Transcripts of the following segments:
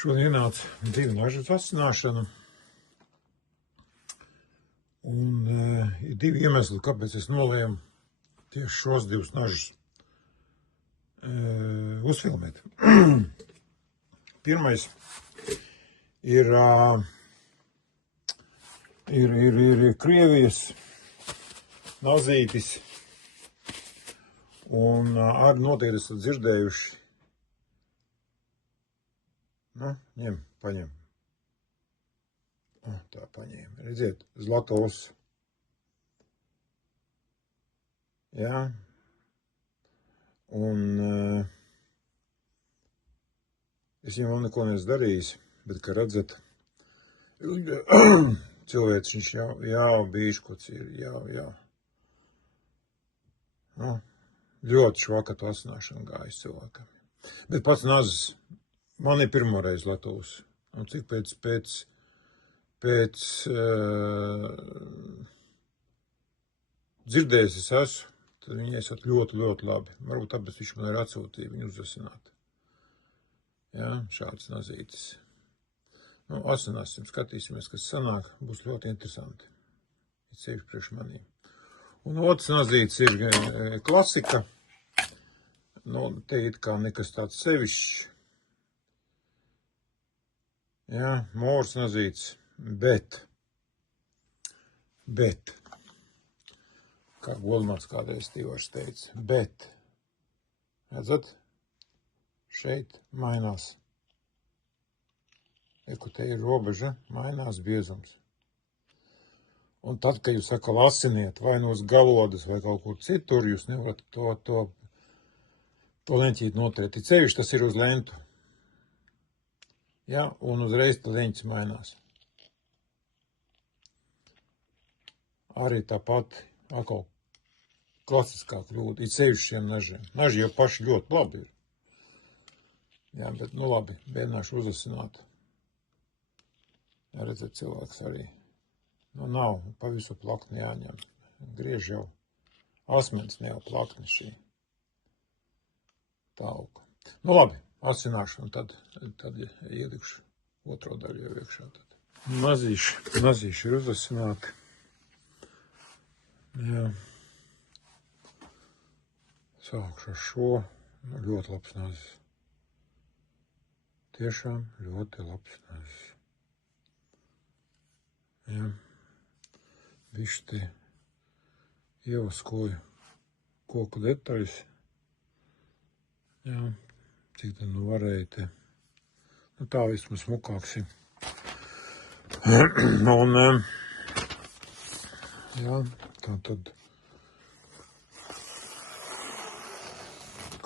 Šodien ienāca 2 nažas asināšana. Un ir 2 iemesli, kāpēc es nolēmu tieši šos 2 nažus uzfilmēt. Pirmais ir Krievijas nazītis. Un arī noteikti esat dzirdējuši. Nu, paņem. Tā paņēma. Redziet, Zlatovs. Jā. Un es viņam vēl neko neesmu darījis, bet, kā redzat, cilvēks viņš jau bišķots ir, jā. Nu, ļoti švaka to asināšanu gājis cilvēkam. Bet pats nazis. Man ir pirmoreiz Latvijas. Un cik pēc dzirdējis es esmu, tad viņi esat ļoti, ļoti labi. Varbūt tāpēc viņš man ir atsūtīja viņu uzasināt. Jā, šāds nazītis. Nu, asināsim, skatīsimies, kas sanāk. Būs ļoti interesanti. Ir sevišķi priekš manīm. Un otrs nazītis ir klasika. Nu, te it kā nekas tāds sevišķs. Jā, mūrs nazīts, bet, kā Goldmans kādreiz Tīvars teica, bet, redzat, šeit mainās. Kur te ir robeža, mainās biezums. Un tad, kad jūs atkal asiniet vai no galodas vai kaut kur citur, jūs nevarat to leņķīt noturēt. Ir ceļš, tas ir uz lentu. Ja, un uzreiz tā leņķis mainās. Arī tāpat atkal klasiskā kļūda. Ir sevišķi šiem nažiem. Naži jau paši ļoti labi ir. Jā, bet nu labi, mēģināšu uzasināt. Jā, redzēt, cilvēks arī. Nu nav pa visu plakni jāņem. Griež jau asmens, ne jau plakni šī. Tauka. Nu labi. Asināšu, un tad ielikšu otro daļu jau iekšā. Nazīši ir uzasināti. Jā. Sākšu ar šo. Ļoti labs nazis. Tiešām ļoti labs nazis. Jā. Bišķi te ievaskoju koku detaļas. Jā. Cik tad nu varēja te. Nu tā vismaz smukāks ir. Un, jā, tā tad,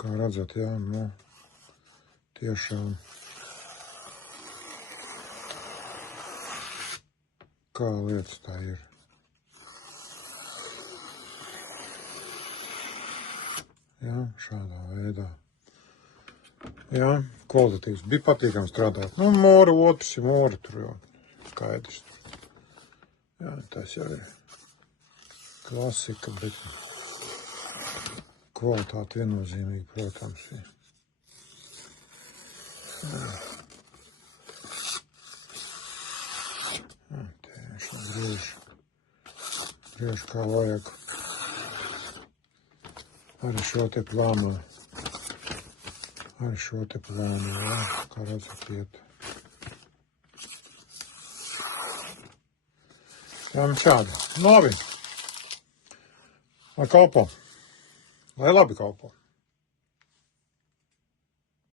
kā redzat, jā, nu, tiešām, kā lietas tā ir. Jā, šādā veidā. Jā, kvalitatīvs. Bija patīkami strādāt. Nu, mora otrs ir mora tur jau. Skaidrs. Jā, tas jau ir klasika, bet kvalitāte viennozīmīgi, protams, ir. Jā. Jā, tieši griež kā vajag. Arī šo te plāno. Arī šo te plānu, jā, kā redzat, iet. Jā, un šādi. Labi. Lai kalpo. Lai labi kalpo.